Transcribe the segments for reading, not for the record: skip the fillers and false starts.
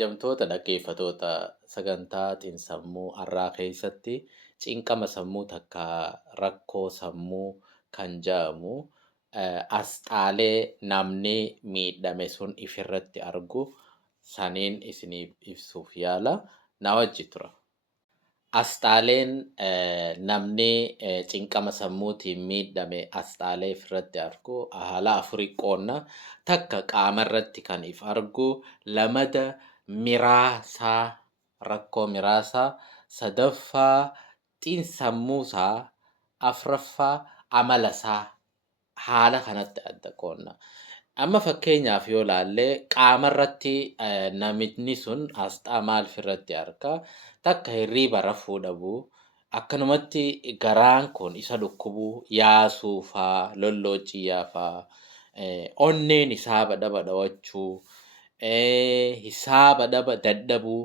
Jamtoota dhaggeeffatoota sagantaa xiinsammuu har'aa keessatti cinqama sammuu takka rakkoo sammuu kan jedhamu asxaalee namni miidhame sun ifirratti argu saniin isiniif ibsuuf yaala na wajji tura. Asxaaleen namni cinqama sammuutiin miidhame asxaalee ifirratti argu haala afurii qoonna takka qaamarratti kan if argu lamada miraasaa rakkoo miraasaa sadaffaa xiinsammuusaa afraffaa amalasaa haala kanatti adda qoonna. Amma fakkeenyaaf yoo ilaalle qaamarratti namni sun asxaa maal ofirratti argaa? Takka hirriiba rafuu dhabuu, akkanumatti garaan kun isa dhukkubuu, yaasuu faa, lolloojjiyaa faa, onneen hisaaba dhaba dhawachuu, hisaaba dhaba dadhabuu,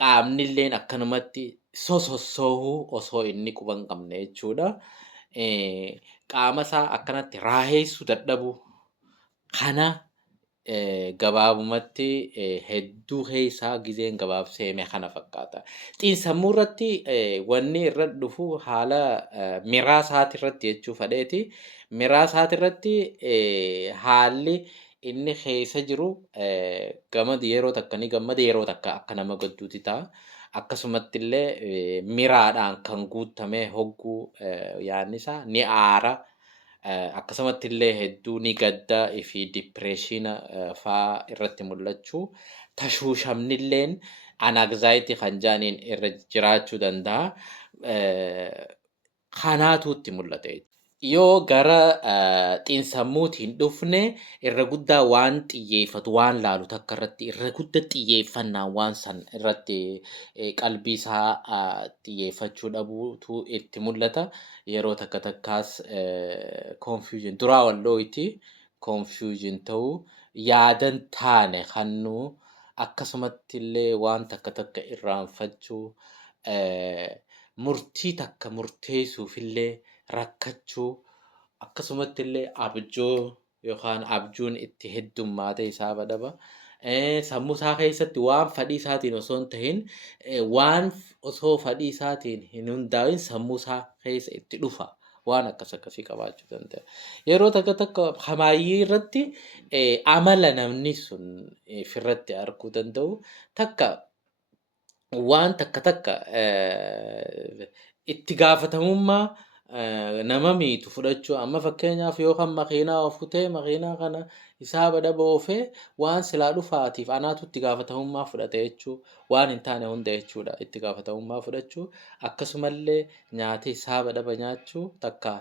qaamnilleen akkanumatti sosossoohuu osoo inni quba hin qabne jechuudha. Qaama isaa akkanatti raaheessuu dadhabuu kana gabaabumatti hedduu keessaa gizeen gabaabseeme kana fakkaata. Xiinsammuu irratti wanni irra dhufu haala miraa isaati irratti jechuu fedheeti. Miraa isaati irratti haalli inni keessa jiru gamadi yeroo takka ni gammada yeroo takka akka nama gadduuti ta'a. Akkasumatti illee miraadhaan kan guutame hogguu yaadni isaa ni aara. Akkasumatti illee hedduu ni gadda fi dipireeshina faa irratti mul'achuu tashuushamni illeen anagzaayitii kan jedhaniin irra jiraachuu danda'a. Kanaatu itti mul'ata. Yoo gara xiinsammuutiin dhufne irra guddaa waan xiyyeeffatu waan laalu takka irratti irra guddaa xiyyeeffannaa waan san irratti qalbii isaa xiyyeeffachuu dhabuutu itti mul'ata. Yeroo takka takkaas confusion duraa wallooyti confusion ta'uu yaadan taane kannuu akkasumatti illee waan takka takka irraanfachuu murtii takka murteessuuf illee rakkachuu akkasumatti illee abjuu yookaan abjuun itti heddummaatee isaa badhaba. Sammuu isaa keessatti waan fedhii isaatiin osoo hin ta'in waan osoo fedhii isaatiin hin hundaa'in sammuu isaa keessa itti dhufa. Waan akkasii qabaachuu danda'a. Yeroo takka takka hamaayyii irratti amala namni sun ofirratti arguu danda'u takka waan takka takka itti gaafatamummaa nama miitu fudhachuu amma fakkeenyaaf yookaan makiinaa ofutee makiinaa kana hisaaba dhaba oofee waan silaa dhufaatiif anaatu itti gaafatamummaa fudhate jechuu waan hin taane hunda jechuudha itti gaafatamummaa fudhachuu akkasumallee nyaata hisaaba dhaba nyaachuu takka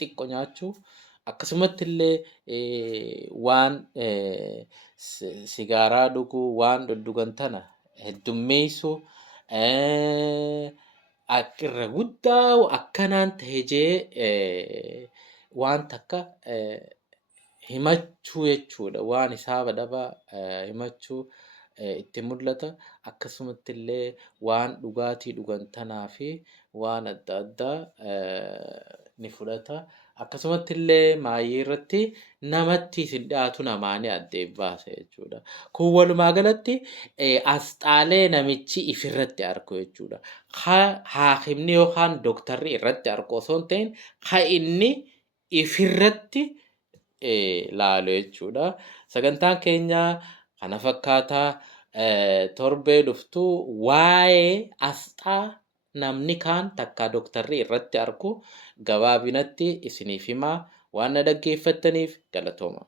xiqqoo nyaachuu akkasumatti illee waan sigaaraa dhuguu waan dhudhugan tana heddummeessuu irra guddaa akkanaan ta'e jee waan takka himachuu jechuudha. Waan hisaaba dhaba himachuu itti mul'ata. Akkasumatti illee waan dhugaatii dhugan tanaa fi waan adda addaa ni fudhata. Akkasumatti illee maayyii irratti namatti isin dhiyaatu namaanii addeen baasa jechuudha. Kun walumaa galatti asxaalee namichi ifirratti argu jechuudha. Haakimni yookaan dooktarri irratti argu osoo hin ta'in kan inni ifirratti laalu jechuudha. Sagantaan keenya kana fakkaataa torbee dhuftu waa'ee asxaa namni kaan takka dooktarri irratti argu gabaabinatti isiniif himaa waan na dhaggeeffattaniif galatooma.